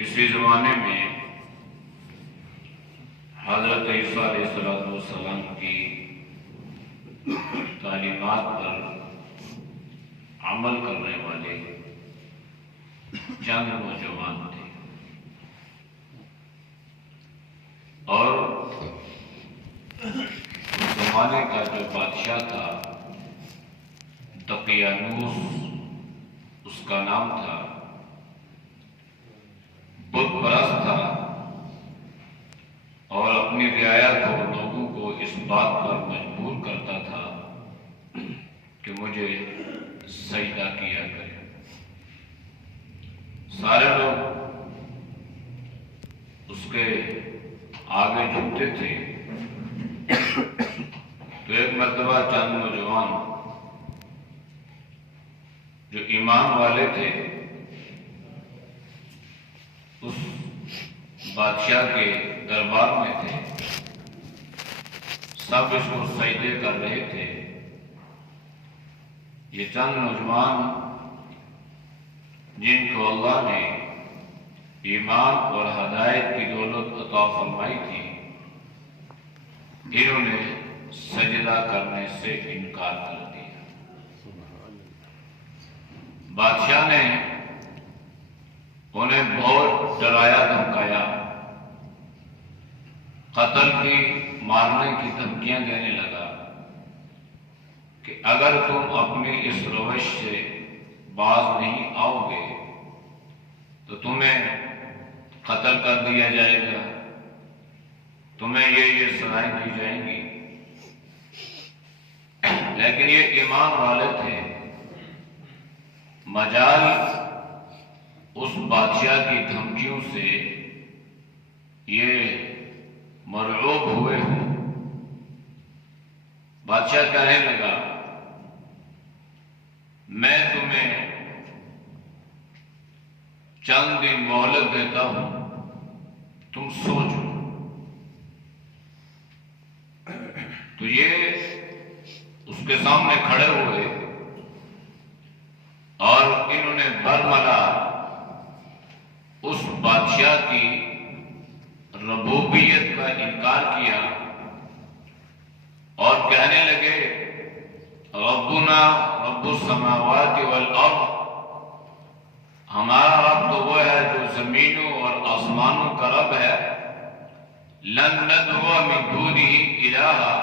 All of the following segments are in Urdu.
کسی زمانے میں حضرت عیسیٰ علیہ السلام کی تعلیمات پر عمل کرنے والے چند نوجوان تھے، اور اس زمانے کا جو بادشاہ تھا دقیانوس اس کا نام تھا، بت پرست تھا، اور اپنی رعایا کو لوگوں کو اس بات پر مجبور کرتا تھا کہ مجھے سجدہ کیا کرے۔ سارے لوگ اس کے آگے جھکتے تھے، تو ایک مرتبہ چند نوجوان جو ایمان والے تھے اس بادشاہ کے دربار میں تھے، سب اس کو سجدے کر رہے تھے۔ یہ چند نوجوان جن کو اللہ نے ایمان اور ہدایت کی دولت عطا فرمائی تھی، انہوں نے سجدہ کرنے سے انکار کر دیا۔ بادشاہ نے انہیں بہت ڈرایا دھمکایا، قتل کی مارنے کی دھمکیاں دینے لگا کہ اگر تم اپنی اس روش سے باز نہیں آؤ گے تو تمہیں قتل کر دیا جائے گا، تمہیں یہ سزائیں دی جائیں گی۔ لیکن یہ ایمان والے تھے، مجال اس بادشاہ کی دھمکیوں سے یہ مرعوب ہوئے ہیں۔ بادشاہ کہنے لگا، میں تمہیں چند دن مہلت دیتا ہوں، تم سوچو۔ تو یہ اس کے سامنے کھڑے ہوئے اور انہوں نے برملا اس بادشاہ کی ربوبیت کا انکار کیا اور کہنے لگے، ربنا رب السماوات والارض، ہمارا رب تو وہ ہے جو زمینوں اور آسمانوں کا رب ہے، لن ندعو من دونہ الہا،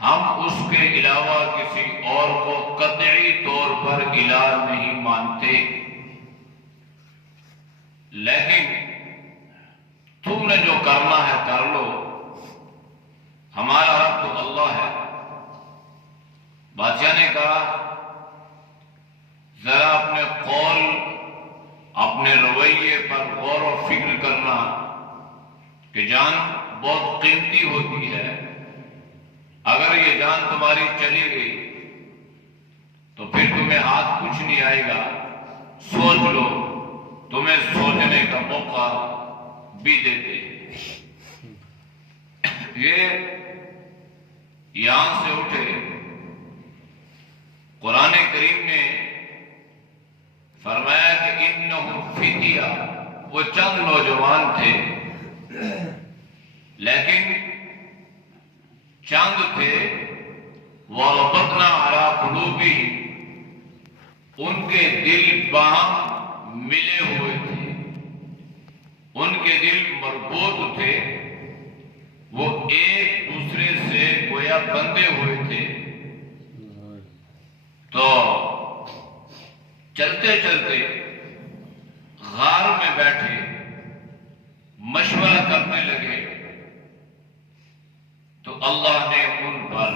ہم اس کے علاوہ کسی اور کو قطعی طور پر الہ نہیں مانتے، لیکن تم نے جو کرنا ہے کر لو، ہمارا رب تو اللہ ہے۔ بادشاہ نے کہا، ذرا اپنے قول اپنے رویے پر غور و فکر کرنا کہ جان بہت قیمتی ہوتی ہے، اگر یہ جان تمہاری چلی گئی تو پھر تمہیں ہاتھ کچھ نہیں آئے گا، سوچ لو، تمہیں سوچنے کا موقع بھی دیتے۔ یہ یہاں سے اٹھے، قرآن کریم نے فرمایا کہ انہم فتیہ، وہ چند نوجوان تھے، لیکن چند تھے، وَرَبَطْنَا عَلَىٰ قُلُوبِهِمْ، ان کے دل باہم ملے ہوئے تھے، ان کے دل مربوط تھے، وہ ایک دوسرے سے گویا بندھے ہوئے تھے۔ تو چلتے چلتے غار میں بیٹھے مشورہ کرنے لگے، تو اللہ نے ان پر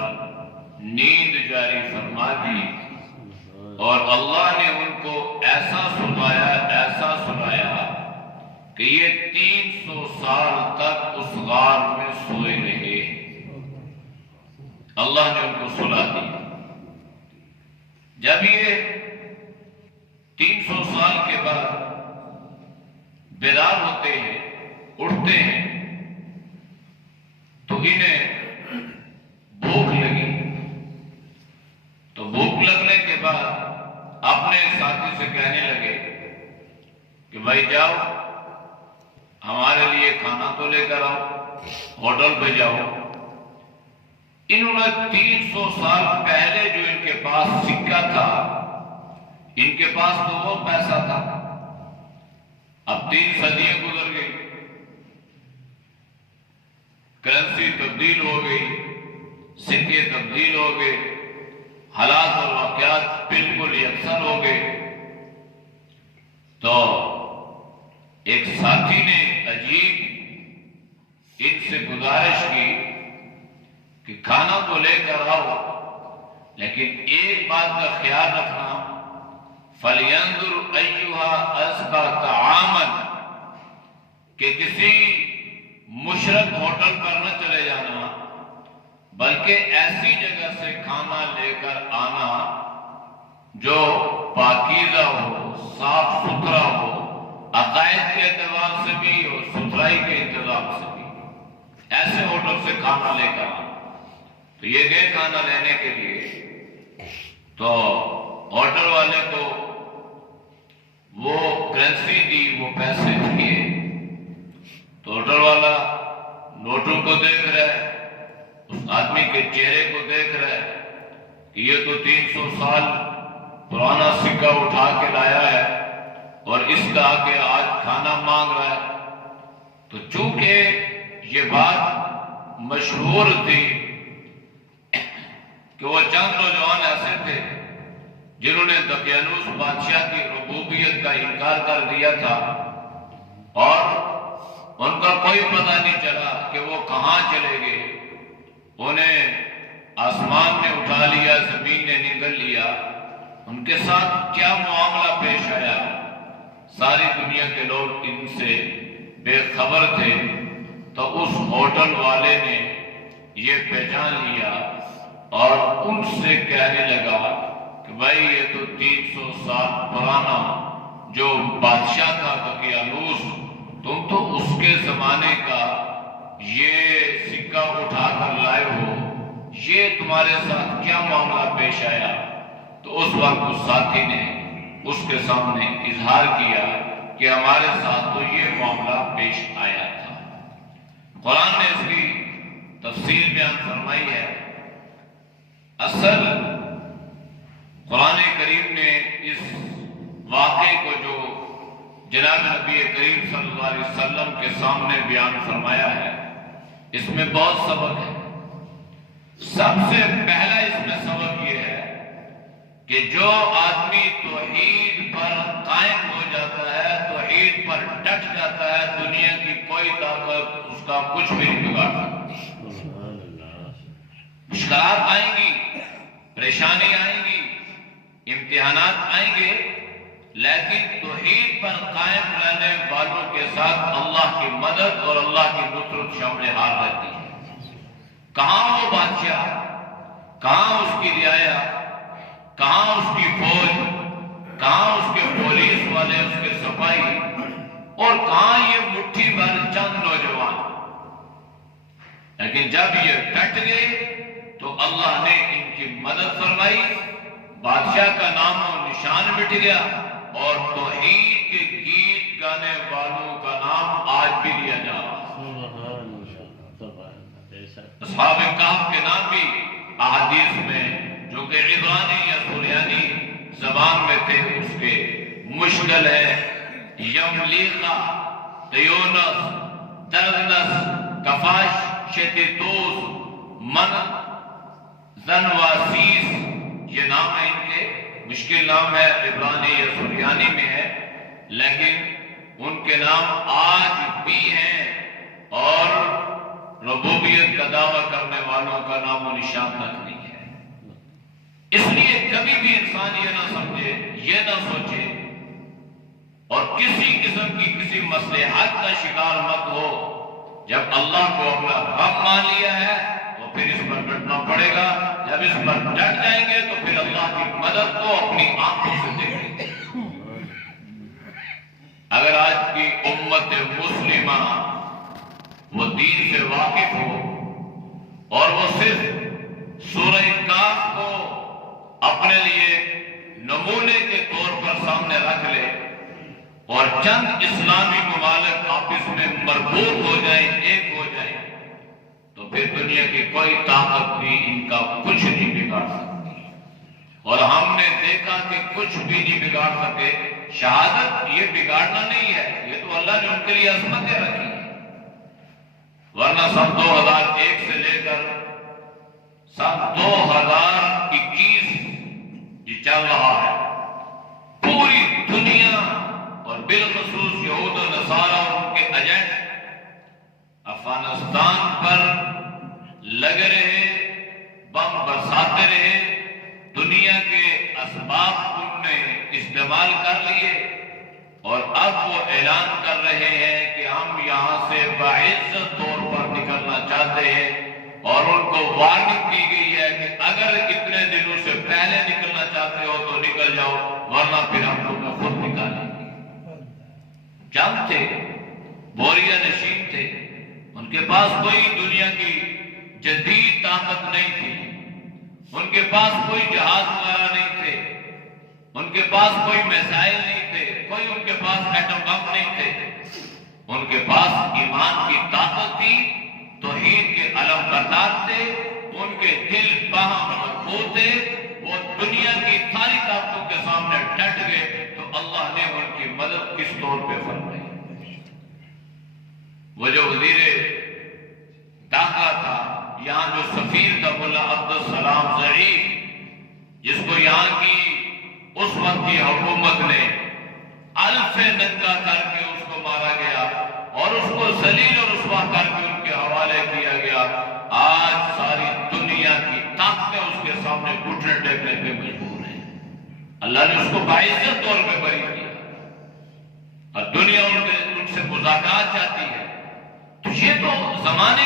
نیند جاری فرما دی، اور اللہ نے ان کو ایسا سلایا کہ یہ 300 سال تک اس غار میں سوئے رہے۔ اللہ نے ان کو سلا دی۔ جب یہ 300 سال کے بعد بیدار ہوتے ہیں، اٹھتے ہیں، تو انہیں بھوک لگی، تو بھوک لگنے کے بعد اپنے ساتھی سے کہنے لگے کہ بھائی جاؤ ہمارے لیے کھانا تو لے کر آؤ، ہوٹل پہ جاؤ۔ انہوں نے 300 سال پہلے جو ان کے پاس سکہ تھا، ان کے پاس تو وہ پیسہ تھا، اب 3 صدیاں گزر گئی، کرنسی تبدیل ہو گئی، سکے تبدیل ہو گئے، حالات اور واقعات بالکل یکسر ہو گئے۔ تو ایک ساتھی نے عجیب ان سے گزارش کی کہ کھانا تو لے کر آؤ، لیکن ایک بات کا خیال رکھنا، فَلْيَنْظُرْ أَيُّهَا أَزْكَىٰ طَعَامًا، کہ کسی مشرق ہوٹل پر نہ چلے جانا، بلکہ ایسی جگہ سے کھانا لے کر آنا جو پاکیزہ ہو، صاف ستھرا ہو، عقائد کے اعتبار سے بھی اور ستھرائی کے انتظام سے بھی، ایسے ہوٹل سے کھانا لے کر آنا۔ تو یہ گئے کھانا لینے کے لیے، تو ہوٹل والے کو وہ کرنسی دی، وہ پیسے دیے، تو ہوٹل والا نوٹوں کو دیکھ رہا ہے، اس آدمی کے چہرے کو دیکھ رہا ہے کہ یہ تو 300 سال پرانا سکہ اٹھا کے لایا ہے اور اس کا آگے آج کھانا مانگ رہا ہے۔ تو چونکہ یہ بات مشہور تھی کہ وہ چند نوجوان ایسے تھے جنہوں نے دقیانوس بادشاہ کی ربوبیت کا انکار کر دیا تھا، اور ان کا کوئی پتہ نہیں چلا کہ وہ کہاں چلے گئے، انہیں آسمان نے اٹھا لیا، زمین نے نگل لیا، ان کے ساتھ کیا معاملہ پیش آیا، ساری دنیا کے لوگ ان سے بے خبر تھے۔ تو اس ہوٹل والے نے یہ پہچان لیا اور ان سے کہنے لگا کہ بھائی یہ تو 300 سال پرانا جو بادشاہ تھا دقیانوس، تم تو اس کے زمانے کا یہ سکہ اٹھا کر لائے ہو، یہ تمہارے ساتھ کیا معاملہ پیش آیا؟ تو اس وقت اس ساتھی نے اس کے سامنے اظہار کیا کہ ہمارے ساتھ تو یہ معاملہ پیش آیا تھا۔ قرآن نے اس کی تفصیل بیان فرمائی ہے۔ اصل قرآن کریم نے اس واقعے کو جو جناب نبی کریم صلی اللہ علیہ وسلم کے سامنے بیان فرمایا ہے، اس میں بہت سبق ہے۔ سب سے پہلا اس میں سبق یہ ہے کہ جو آدمی توحید پر قائم ہو جاتا ہے، توحید پر ڈٹ جاتا ہے، دنیا کی کوئی طاقت اس کا کچھ بھی نہیں بگاڑ سکتی۔ مشکلات آئیں گی، پریشانی آئیں گی، امتحانات آئیں گے، لیکن توحید پر قائم رہنے والوں کے ساتھ اللہ کی مدد اور اللہ کی نصرت شامل حال رہتی ہے۔ کہاں وہ بادشاہ، کہاں اس کی رعایا، کہاں اس کی فوج، کہاں اس کے پولیس والے، اس کے سپاہی، اور کہاں یہ مٹھی بھر چند نوجوان، لیکن جب یہ ڈٹ گئے تو اللہ نے ان کی مدد فرمائی، بادشاہ کا نام و نشان مٹ گیا، اور توحید کے گیت گانے والوں کا نام آج بھی لیا جا رہا ہے۔ اصحاب کہف کے نام بھی احادیث میں، جو کہ عبرانی یا سریانی زبان میں تھے، اس کے مشکل ہے یملیقہ، تیونس، درگنس، کفاش، شتیتوس، من، زنواسیس، یہ نام ہے ان کے، مشکل نام ہے، عبرانی یا سریانی میں ہے، لیکن ان کے نام آج بھی ہیں، اور ربوبیت کا دعویٰ کرنے والوں کا نام و نشان تک نہیں ہے۔ اس لیے کبھی بھی انسان یہ نہ سمجھے، یہ نہ سوچے، اور کسی قسم کی کسی مصلحت کا شکار مت ہو۔ جب اللہ کو اپنا رب مان لیا ہے تو پھر اس پر ڈٹنا پڑے گا، جب اس پر ڈٹ جائیں گے تو پھر اللہ کی مدد کو اپنی آنکھوں سے دیکھیں گے۔ اگر آج کی امت مسلمہ وہ دین سے واقف ہو اور وہ صرف سورہ کہف کو اپنے لیے نمونے کے طور پر سامنے رکھ لے، اور چند اسلامی ممالک آپس میں مربوط ہو جائیں، ایک ہو جائیں، تو پھر دنیا کی کوئی طاقت بھی ان کا کچھ نہیں بگاڑ سکتی۔ اور ہم نے دیکھا کہ کچھ بھی نہیں بگاڑ سکے۔ شہادت یہ بگاڑنا نہیں ہے، یہ تو اللہ نے ان کے لیے عظمتیں رکھی ہیں۔ ورنہ سن 2001 سے لے کر سن 2021 یہ چل رہا ہے، پوری دنیا اور بالخصوص یہود و نصارہ اور ان کے ایجنٹ افغانستان پر لگے رہے، بم برساتے رہے، دنیا کے اسباب ان نے استعمال کر لیے، اور اب وہ اعلان کر رہے ہیں کہ ہم یہاں سے باعزت طور پر نکلنا چاہتے ہیں، اور ان کو وارننگ دی گئی ہے کہ اگر اتنے دنوں سے پہلے نکلنا چاہتے ہو تو نکل جاؤ، ورنہ پھر ہم تمہیں خود نکالیں گے۔ جنگ تھے، بوریا نشین تھے، ان کے پاس کوئی دنیا کی جدید طاقت نہیں تھی، ان کے پاس کوئی جہاز وغیرہ نہیں تھے، ان کے پاس کوئی میزائل نہیں تھے، کوئی ان کے پاس ایٹم بم نہیں تھے، ان کے پاس ایمان کی طاقت تھی، توحید کے علم بردار تھے، ان کے دل باہم مضبوط تھے، وہ دنیا کی ساری طاقتوں کے سامنے ڈٹ گئے، تو اللہ نے ان کی مدد کس طور پہ فرمائی۔ وہ جو وزیر داخلہ تھا، یہاں جو سفیر تھا ملا عبدالسلام ظریف، جس کو یہاں کی اس وقت کی حکومت نے الف ننگا کر کے اس کو مارا گیا اور اس کو ذلیل اور رسوا کر کے ان کے حوالے کیا گیا، آج ساری دنیا کی طاقتیں اس کے سامنے گھٹنے ٹیکنے پہ مجبور ہیں۔ اللہ نے اس کو باعزت طور پہ بری کیا، اور دنیا ان سے مذاکرات چاہتی ہے۔ تو یہ تو زمانے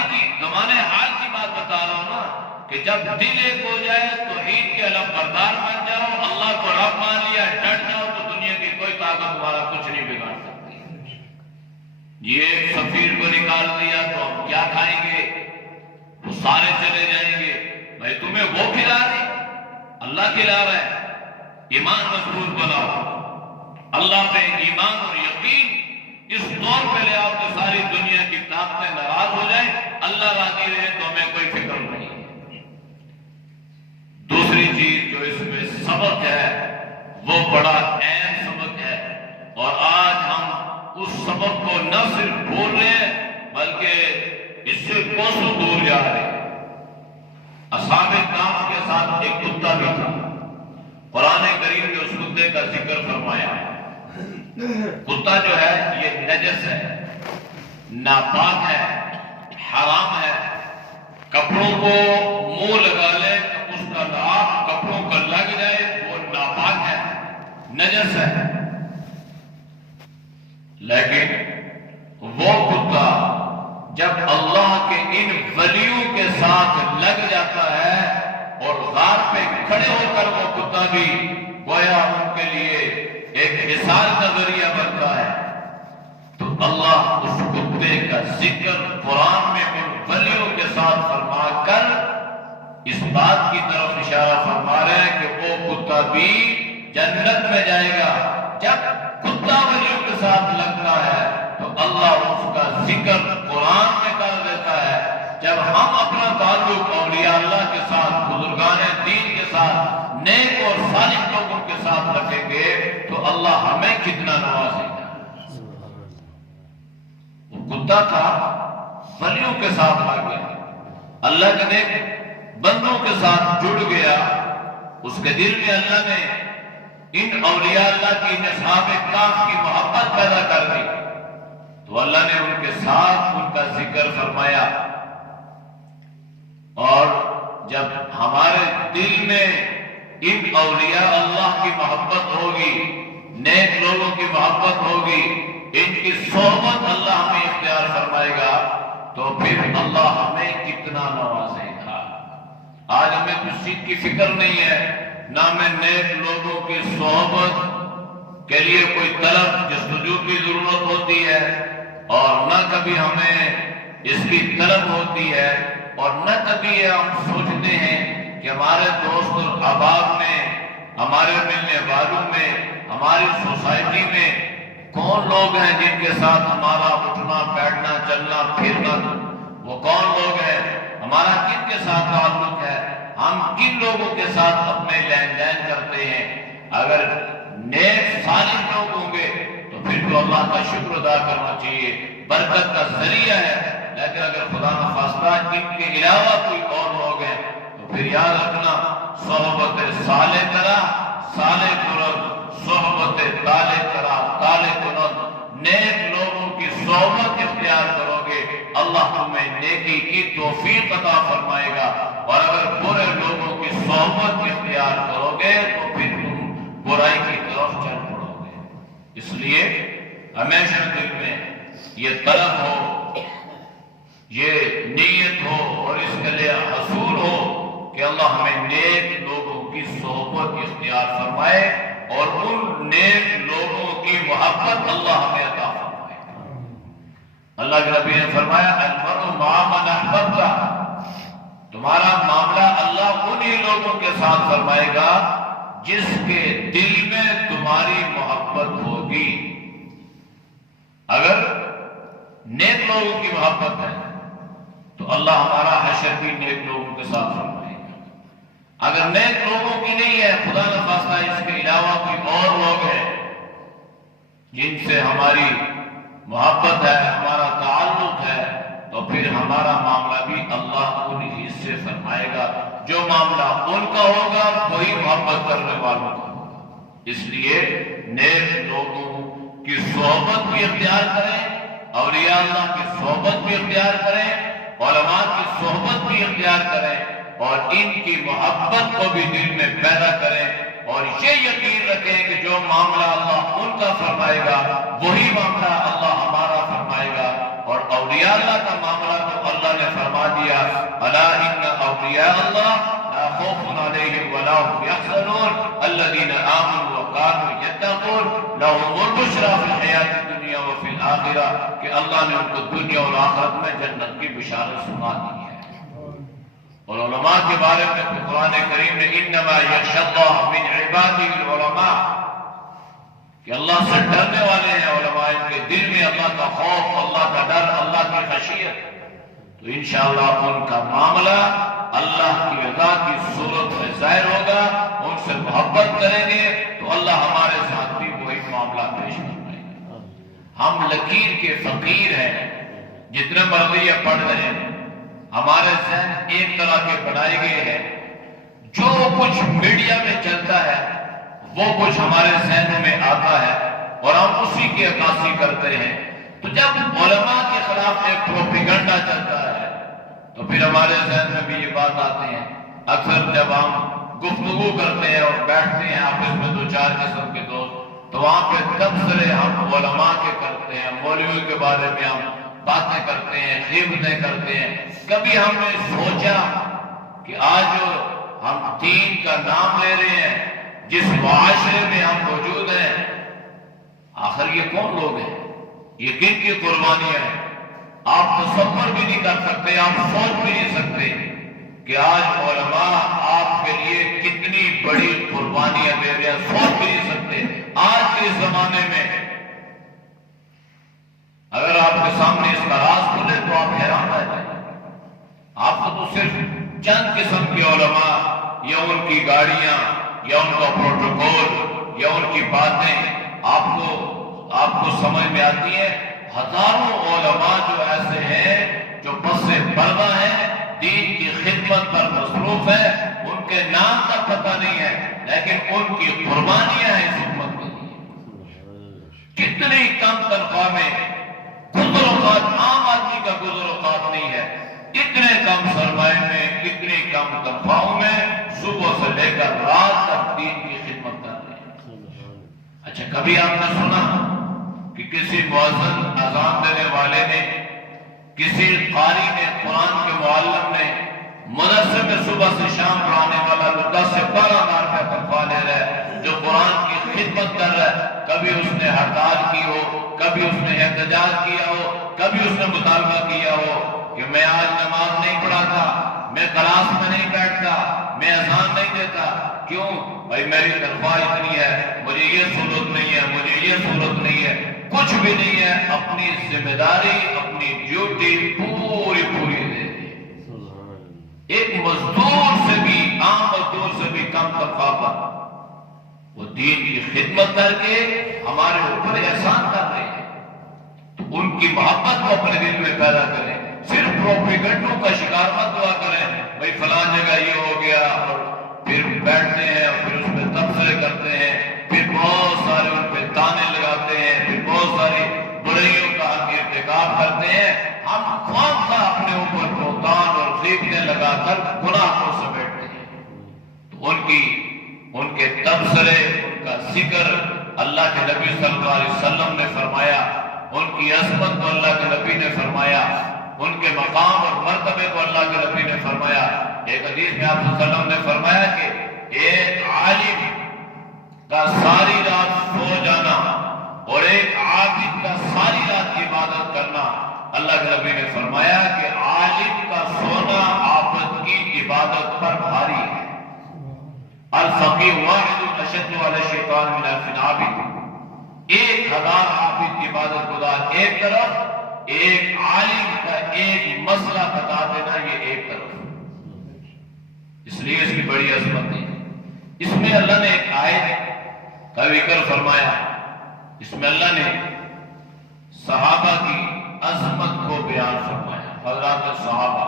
حال کی بات بتا رہا ہوں نا، کہ جب دل ایک ہو جائے تو عید کے علم بردار بن جاؤ، اللہ کو رب مان لیا، ڈٹ جاؤ، تو دنیا کی کوئی طاقت تمہارا کچھ نہیں بگاڑ سکتی۔ یہ سفیر کو نکال دیا تو ہم کیا کھائیں گے، وہ سارے چلے جائیں گے۔ بھائی تمہیں وہ کھلا رہے، اللہ کھلا رہا ہے۔ ایمان مضبوط بناؤ، اللہ پہ ایمان اور یقین اس طور پہ لے آؤ کہ ساری دنیا کی طاقتیں ناراض ہو جائیں، اللہ راضی رہے تو ہمیں کوئی فکر نہیں۔ دوسری چیز جو اس میں سبق ہے وہ بڑا اہم سبق ہے، اور آج ہم اس سبق کو نہ صرف بول رہے ہیں بلکہ اس سے کوسوں دور جا رہے ہیں۔ اصحاب کہف کے ساتھ ایک کتا بھی تھا، قرآن کریم نے اس کتے کا ذکر فرمایا ہے۔ کتا جو ہے یہ نجس ہے، ناپاک ہے، حرام ہے، کپڑوں کو منہ لگا لے تو اس کا لعاب کپڑوں کا لگ جائے، وہ ناپاک ہے، نجس ہے۔ لیکن وہ کتا جب اللہ کے ان ولیوں کے ساتھ لگ جاتا ہے اور غار پہ کھڑے ہو کر وہ کتا بھی گویا ان کے لیے ایک مثال کا ذریعہ بنتا ہے، تو اللہ اس کتے کا ذکر قرآن میں ان ولیوں کے ساتھ فرما کر اس بات کی طرف اشارہ فرما رہے ہیں کہ وہ کتا بھی جنت میں جائے گا۔ جب کتا ولیوں کے ساتھ لگتا ہے تو اللہ اس کا ذکر قرآن میں کر دیتا ہے۔ جب ہم اپنا تعلق اولیاء اللہ کے ساتھ، بزرگان دین کے ساتھ، نیک اور صالح لوگوں کے ساتھ رکھیں گے تو اللہ ہمیں کتنا نوازے گا۔ وہ کتا تھا، ولیوں کے ساتھ آ گیا، اللہ کے نیک بندوں کے ساتھ جڑ گیا، اس کے دل میں اللہ نے ان اولیاء اللہ کی، ان اصحاب کہف کی محبت پیدا کر دی، تو اللہ نے ان کے ساتھ ان کا ذکر فرمایا۔ اور جب ہمارے دل میں ان اولیاء اللہ کی محبت ہوگی، نیک لوگوں کی محبت ہوگی، ان کی صحبت اللہ ہمیں اختیار فرمائے گا، تو پھر اللہ ہمیں کتنا نوازے گا۔ آج ہمیں کچھ چیز کی فکر نہیں ہے، نہ ہمیں نیک لوگوں کی صحبت کے لیے کوئی طلب جستجو کی ضرورت ہوتی ہے، اور نہ کبھی ہمیں اس کی طلب ہوتی ہے، اور نہ کبھی یہ ہم سوچتے ہیں کہ ہمارے دوست اور احباب میں، ہمارے ملنے والوں میں، ہماری سوسائٹی میں کون لوگ ہیں جن کے ساتھ ہمارا اٹھنا بیٹھنا چلنا پھرنا، وہ کون لوگ ہیں، ہمارا کن کے ساتھ تعلق ہے، ہم کن لوگوں کے ساتھ اپنے لین دین کرتے ہیں۔ اگر نیک صالح لوگ ہوں گے تو پھر تو اللہ کا شکر ادا کرنا چاہیے، برکت کا ذریعہ ہے۔ لیکن اگر خدا نخواستہ ان کے علاوہ کوئی اور لوگ ہیں تو پھر یاد رکھنا، صحبت صالح کرا صالح کنند، صحبت طالح کرا طالح کنند۔ نیک لوگوں کی صحبت اختیار کرو گے، اللہ تمہیں نیکی کی توفیق عطا فرمائے گا، اور اگر برے لوگوں کی صحبت اختیار کرو گے تو پھر تم برائی کی طرف چل پڑو گے۔ اس لیے ہمیشہ دل میں یہ طلب ہو، یہ نیت ہو اور اس کے لیے حصول ہو کہ اللہ ہمیں نیک لوگوں کی صحبت اختیار فرمائے، اور ان نیک لوگوں کی محبت اللہ ہمیں عطا فرمائے۔ اللہ کے نبی نے فرمایا المرء مع من احببت، تمہارا معاملہ اللہ انہی لوگوں کے ساتھ فرمائے گا جس کے دل میں تمہاری محبت ہوگی۔ اگر نیک لوگوں کی محبت ہے تو اللہ ہمارا حشر بھی نیک لوگوں کے ساتھ فرمائے گا۔ اگر نیک لوگوں کی نہیں ہے، خدا نخواستہ اس کے علاوہ کوئی اور لوگ ہیں جن سے ہماری محبت ہے، ہمارا تعلق ہے، تو پھر ہمارا معاملہ بھی اللہ انہی سے فرمائے گا۔ جو معاملہ ان کا ہوگا وہی محبت کرنے والوں کا ہوگا۔ اس لیے نیک لوگوں کی صحبت بھی اختیار کریں، اولیاء اللہ کی صحبت بھی اختیار کریں، علماء کی صحبت بھی اختیار کریں، اور ان کی محبت کو بھی دل میں پیدا کریں، اور یہ یقین رکھیں کہ جو معاملہ اللہ ان کا فرمائے گا وہی معاملہ اللہ ہمارا فرمائے گا۔ اور اولیاء اللہ کا معاملہ تو اللہ نے فرما دیا، الا ان اولیاء اللہ لا خوف علیہم ولا هم يحزنون الذين آمنوا وكانوا يتقون لهم البشرى في الحیاة الدنیا وفي الآخرہ، کہ اللہ نے ان کو دنیا اور آخرت میں جنت کی بشارت سنا دی ہے۔ اور علماء کے بارے میں قرآن کریم نے انما یخشی اللہ من عباده العلماء، کہ اللہ سے ڈرنے والے ہیں علماء، ان کے دل میں اللہ کا خوف، اللہ کا ڈر، اللہ کی خشیت، تو انشاءاللہ ان کا معاملہ اللہ کی رضا کی صورت میں ظاہر ہوگا، ان سے محبت کریں گے تو اللہ ہمارے ساتھ بھی وہی معاملہ پیش کرائے گا۔ ہم لکیر کے فقیر ہیں، جتنے مرضی یہ پڑھ رہے ہیں، ہمارے ذہن ایک طرح کے بنائے گئے ہیں، جو کچھ میڈیا میں چلتا ہے وہ کچھ ہمارے ذہنوں میں آتا ہے اور ہم اسی کی عکاسی کرتے ہیں۔ تو جب علماء کے خلاف ایک پروپیگنڈا چلتا ہے تو پھر ہمارے ذہن میں بھی یہ بات آتی ہے۔ اکثر جب ہم گفتگو کرتے ہیں اور بیٹھتے ہیں آپس میں دو چار قسم کے دوست، تو وہاں پہ تبصرے ہم علماء کے کرتے ہیں، مولویوں کے بارے میں ہم باتیں کرتے ہیں، غیبتیں کرتے ہیں۔ کبھی ہم نے سوچا کہ آج ہم دین کا نام لے رہے ہیں، جس معاشرے میں ہم موجود ہیں، آخر یہ کون لوگ ہیں، یہ کن کی قربانیاں ہیں؟ آپ تصور بھی نہیں کر سکتے، آپ سوچ بھی نہیں سکتے کہ آج علماء آپ کے لیے کتنی بڑی قربانیاں دے رہے ہیں، سوچ بھی نہیں سکتے۔ آج کے زمانے میں اگر آپ کے سامنے اس کا راز کھلے تو آپ حیران رہ جائیں گے۔ آپ کو تو صرف چند قسم کے علماء یا ان کی گاڑیاں یا ان کا پروٹوکول یا ان کی باتیں آپ کو سمجھ میں آتی ہیں۔ ہزاروں علماء جو ایسے ہیں جو پس پردہ ہیں، دین کی خدمت پر مصروف ہے، ان کے نام کا پتہ نہیں ہے، لیکن ان کی قربانیاں ہیں اس امت کے لیے۔ کتنی کم تنخواہ میں گزر اوقات، عام آدمی کا گزر اوقات نہیں ہے، اتنے کم سرمایہ میں، اتنی کم تنخواہوں میں صبح سے لے کر رات تک دین کی خدمت کر رہے ہیں۔ اچھا، کبھی آپ نے سنا کہ کسی مؤذن اذان دینے والے نے، کسی قاری نے، قرآن کے معلم نے، مدرسے میں صبح سے شام پڑھانے والا 10 سے 12,000 روپے تنخواہ لے رہا ہے، جو قرآن کی خدمت کر رہا ہے، کبھی اس نے ہڑتال کی ہو، کبھی اس نے احتجاج کیا ہو، کبھی اس نے مطالبہ کیا ہو کہ میں آج نماز نہیں پڑھاتا، میں کلاس میں نہیں بیٹھتا، میں اذان نہیں دیتا۔ کیوں بھائی؟ میری تنخواہ اتنی ہے، مجھے یہ سہولت نہیں ہے، مجھے یہ سہولت نہیں ہے۔ کچھ بھی نہیں ہے، اپنی ذمہ داری، اپنی ڈیوٹی پوری دے دی۔ ایک مزدور سے بھی، عام مزدور سے بھی کم تنخواہ پر وہ دین کی خدمت کر کے ہمارے اوپر احسان کر رہے ہیں، تو ان کی محبت کو اپنے دل میں پیدا کریں۔ صرف پروپیگنڈوں کا شکار مت ہوا کریں، بھائی فلاں جگہ یہ ہو گیا، اور پھر بیٹھتے ہیں اور پھر اس میں تبصرے کرتے ہیں، پھر بہت سارے ان پہ تانے لگاتے ہیں، پھر بہت ساری برائیوں کا ارتکاب کرتے ہیں۔ ہم خام خواہ اپنے اوپر بہتان اور غیبتیں لگا کر گناہ کو سمیٹتے ہیں۔ تو ان کے تبصرے، ان کا ذکر اللہ کے نبی صلی اللہ علیہ وسلم نے فرمایا، ان کی عظمت کو اللہ کے نبی نے فرمایا، ان کے مقام اور مرتبے کو اللہ کے نبی نے فرمایا۔ ایک حدیث میں آپ صلی اللہ علیہ وسلم نے فرمایا کہ ایک عالم کا ساری رات سو جانا اور ایک عابد کا ساری رات کی عبادت کرنا، اللہ کے نبی نے فرمایا کہ عالم کا سونا عابد کی عبادت پر بھاری ہے۔ الفقیہ واحد اشد علی الشیطان من الف عابد، 1000 عابد کی عبادت گزار ایک طرف، ایک عالم کا ایک مسئلہ بتا دینا یہ ایک طرف۔ اس لیے اس کی بڑی عظمت ہے۔ اس میں اللہ نے ایک آیت کا ذکر فرمایا، اس میں اللہ نے صحابہ کی عظمت کو بیان فرمایا۔ حضرات صحابہ،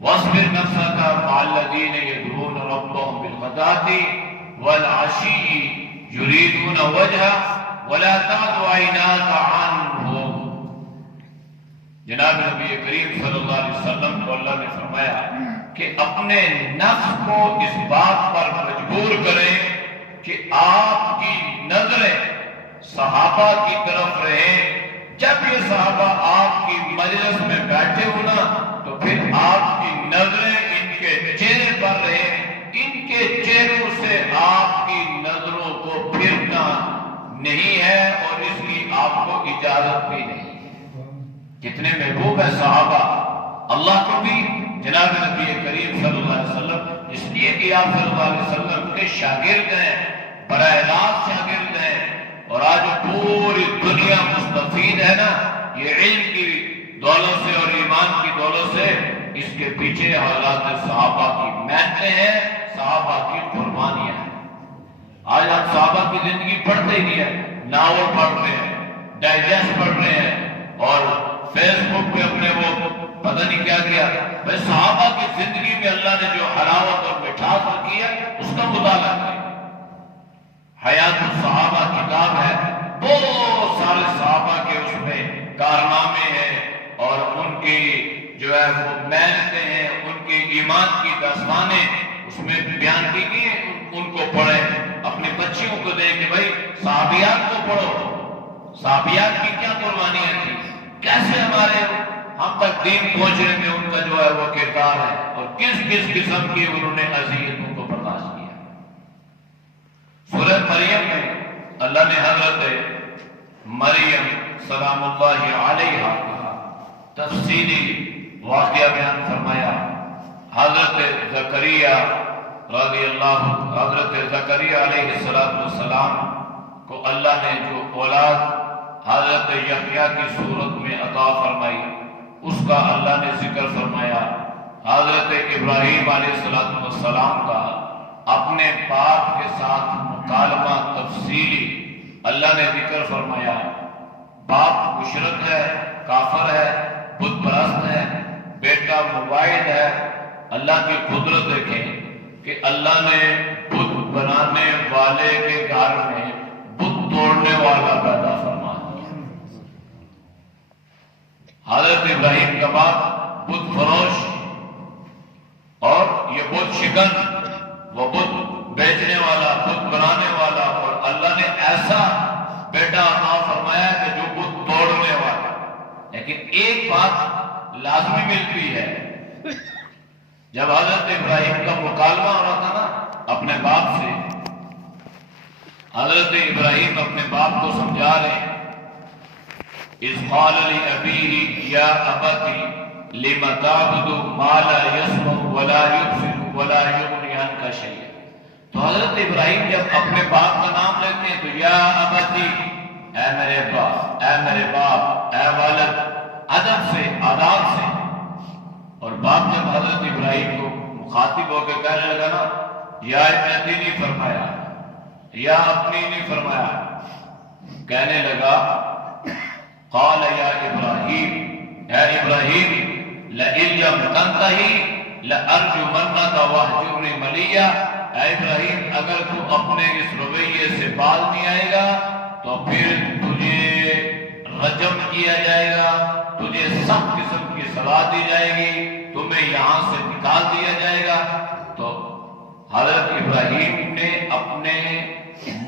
وَاصْبِرْ نَفْسَكَ مَعَ الَّذِينَ يَدْعُونَ رَبَّهُمْ بِالْغَدَاةِ وَالْعَشِيِّ يُرِيدُونَ وَجْهَهُ وَلَا تَعْدُ عَيْنَاكَ عَنْهُمْ۔ جناب نبی کریم صلی اللہ علیہ وسلم کو اللہ نے فرمایا کہ اپنے نفس کو اس بات پر مجبور کریں کہ آپ کی نظریں صحابہ کی طرف رہیں۔ جب یہ صحابہ آپ کی مجلس میں بیٹھے ہو نا، تو پھر آپ کی نظریں ان کے چہرے پر رہیں، ان کے چہروں سے آپ کی نظروں کو پھرنا نہیں ہے، اور اس کی آپ کو اجازت بھی نہیں۔ کتنے محبوب ہے صحابہ اللہ کو بھی، جناب نبی کریم صلی اللہ علیہ وسلم، اس لیے کہ آپ صلی اللہ علیہ وسلم کے شاگرد ہیں، براہ راست شاگرد ہیں، اور آج پوری دنیا مستفید ہے نا، یہ علم کی دولت سے اور ایمان کی دولت سے، اس کے پیچھے حضرات صحابہ کی محنتیں ہیں، صحابہ کی قربانیاں ہیں۔ آج ہم صحابہ کی زندگی پڑھتے ہی نہیں ہیں، ناول پڑھ رہے ہیں، ڈائجسٹ پڑھ رہے ہیں، اور فیس بک پہ اپنے وہ پتہ نہیں کیا کیا۔ بھائی صحابہ کی زندگی میں اللہ نے جو حلاوت اور مٹھاس رکھی ہے، اس کا مطالعہ کریں۔ حیات الصحابہ کتاب ہے، بہت سارے صحابہ کے اس میں کارنامے ہیں، اور ان کی جو ہے وہ محنتیں ہیں، ان کے ایمان کی داستانیں اس میں بیان کی گئی ہیں۔ ان کو پڑھیں، اپنے بچیوں کو دیں کہ بھائی صحابیات کو پڑھو، صحابیات کی کیا قربانیاں تھیں، کیسے ہم تک دین پہنچنے میں ان کا جو ہے وہ کردار ہے، اور کس کس قسم کی انہوں نے اذیتوں کو برداشت کیا۔ سورہ مریم میں اللہ نے حضرت مریم سلام اللہ علیہا کا تفصیلی واقعہ بیان فرمایا۔ حضرت زکریا رضی اللہ، حضرت زکریا علیہ السلام کو اللہ نے جو اولاد حضرت یحییٰ کی صورت میں عطا فرمائی، اس کا اللہ نے ذکر فرمایا۔ حضرت ابراہیم علیہ السلام کا اپنے باپ کے ساتھ مکالمہ تفصیلی اللہ نے ذکر فرمایا۔ باپ مشرک ہے، کافر ہے، بت پرست ہے، بیٹا مباعد ہے۔ اللہ کی قدرت دیکھیں کہ اللہ نے بت بنانے والے کے گھر میں بت توڑنے والا پیدا فرما دیا۔ حضرت ابراہیم کا باپ بت فروش اور یہ بت شکن، وہ بت بیچنے والا، بت بنانے والا، اور اللہ نے ایسا بیٹا عطا فرمایا کہ جو بت توڑنے والا۔ لیکن ایک بات لازمی ملتی ہے، جب حضرت ابراہیم کا مکالمہ ہو رہا تھا نا اپنے باپ سے، حضرت ابراہیم اپنے باپ کو سمجھا رہے ہیں، اذ قال لأبيه يا أبت لم تعبد ما لا يسمع ولا يبصر ولا يغني عنك شيئا۔ تو حضرت ابراہیم جب اپنے باپ کا نام لیتے ہیں تو یا ابتی، اے میرے باپ، اے میرے باپ، اے والد، ادب سے، آداب سے۔ اور باپ جب حضرت ابراہیم کو مخاطب ہو کے کہنے لگا نا، یا ابنتی نہیں فرمایا، یا اپنی نہیں فرمایا، کہنے لگا قال یا ابراہیم، اے ابراہیم لئن لم تنتہی لأرجمنک واہجرنی ملیہ، اے ابراہیم اگر تو اپنے اس رویے سے باز نہیں آئے گا تو پھر تجھے رجم کیا جائے گا، تجھے سخت قسم کی سزا دی جائے گی، تمہیں یہاں سے نکال دیا جائے گا۔ تو حضرت ابراہیم نے اپنے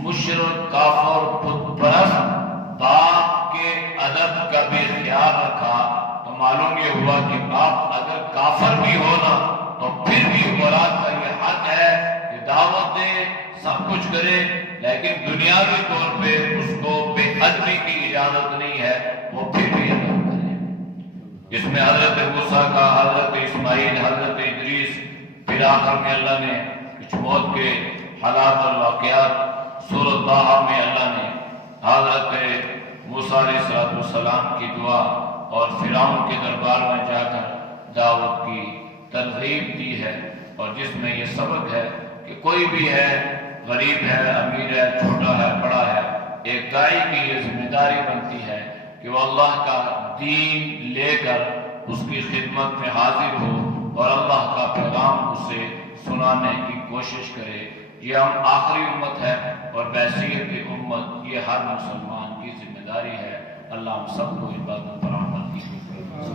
مشرک کافر بت پرست باپ کے ادب کا بھی خیال رکھا۔ تو معلوم یہ ہوا کہ باپ اگر کافر بھی ہونا تو پھر بھی اولاد کا یہ حق ہے کہ دعوت دے، سب کچھ کرے، لیکن دنیاوی طور پہ اس کو بے ادبی کی اجازت نہیں ہے، وہ پھر بھی ادب کرے۔ جس میں حضرت موسیٰ کا، حضرت اسماعیل، حضرت ادریس، پھر آخر میں اللہ نے کچھ موت کے حالات اور واقعات سورۃ طٰہٰ میں اللہ نے حضرت موسیٰ علیہ السلام کی دعا اور فرعون کے دربار میں جا کر دعوت کی ترغیب دی ہے، اور جس میں یہ سبق ہے کہ کوئی بھی ہے، غریب ہے، امیر ہے، چھوٹا ہے، بڑا ہے، ایک داعی کی یہ ذمہ داری بنتی ہے کہ وہ اللہ کا دین لے کر اس کی خدمت میں حاضر ہو اور اللہ کا پیغام اسے سنانے کی کوشش کرے۔ یہ ہم آخری امت ہے اور بحیثیت امت یہ ہر مسلمان کی ذمہ داری ہے۔ اللہ ہم سب کو اس بات پر عمل کی توفیق دے۔